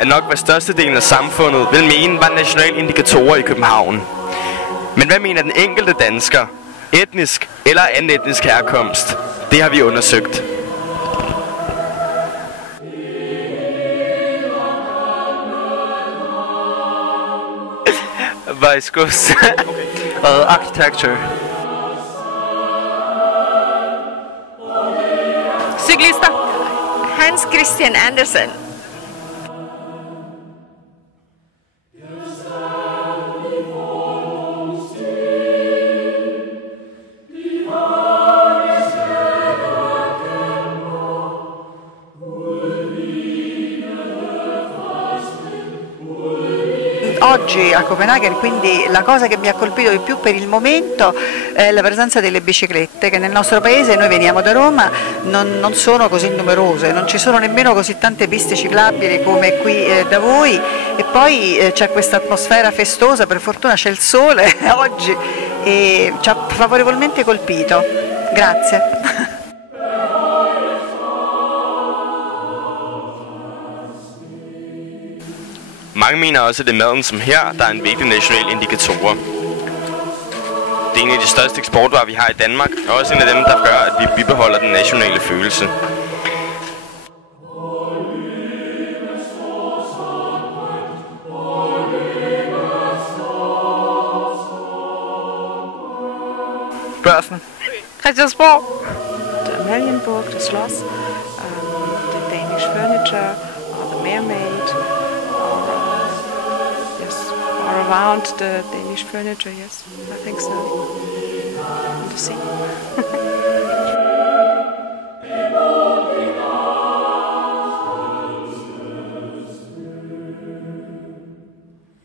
at nok hvad størstedelen af samfundet vil mene var nationale indikatorer i København. Men hvad mener den enkelte dansker? Etnisk eller anden etnisk herkomst? Det har vi undersøgt. Vejskus. Architecture. Cyklister. Hans Christian Andersen. Oggi a Copenaghen, quindi la cosa che mi ha colpito di più per il momento è la presenza delle biciclette, che nel nostro paese, noi veniamo da Roma, non sono così numerose, non ci sono nemmeno così tante piste ciclabili come qui da voi, e poi c'è questa atmosfera festosa, per fortuna c'è il sole oggi e ci ha favorevolmente colpito. Grazie. Mange mener også, at det er maden som her, der er en vigtig national indikator. Det er en af de største eksportvarer, vi har i Danmark, og også en af dem, der gør, at vi bibeholder den nationale følelse. Børsen. Christiansborg. The Amalienburg, the Schloss, the Danish furniture, or the Mermaid, or around the Danish furniture, yes, I think so. To see.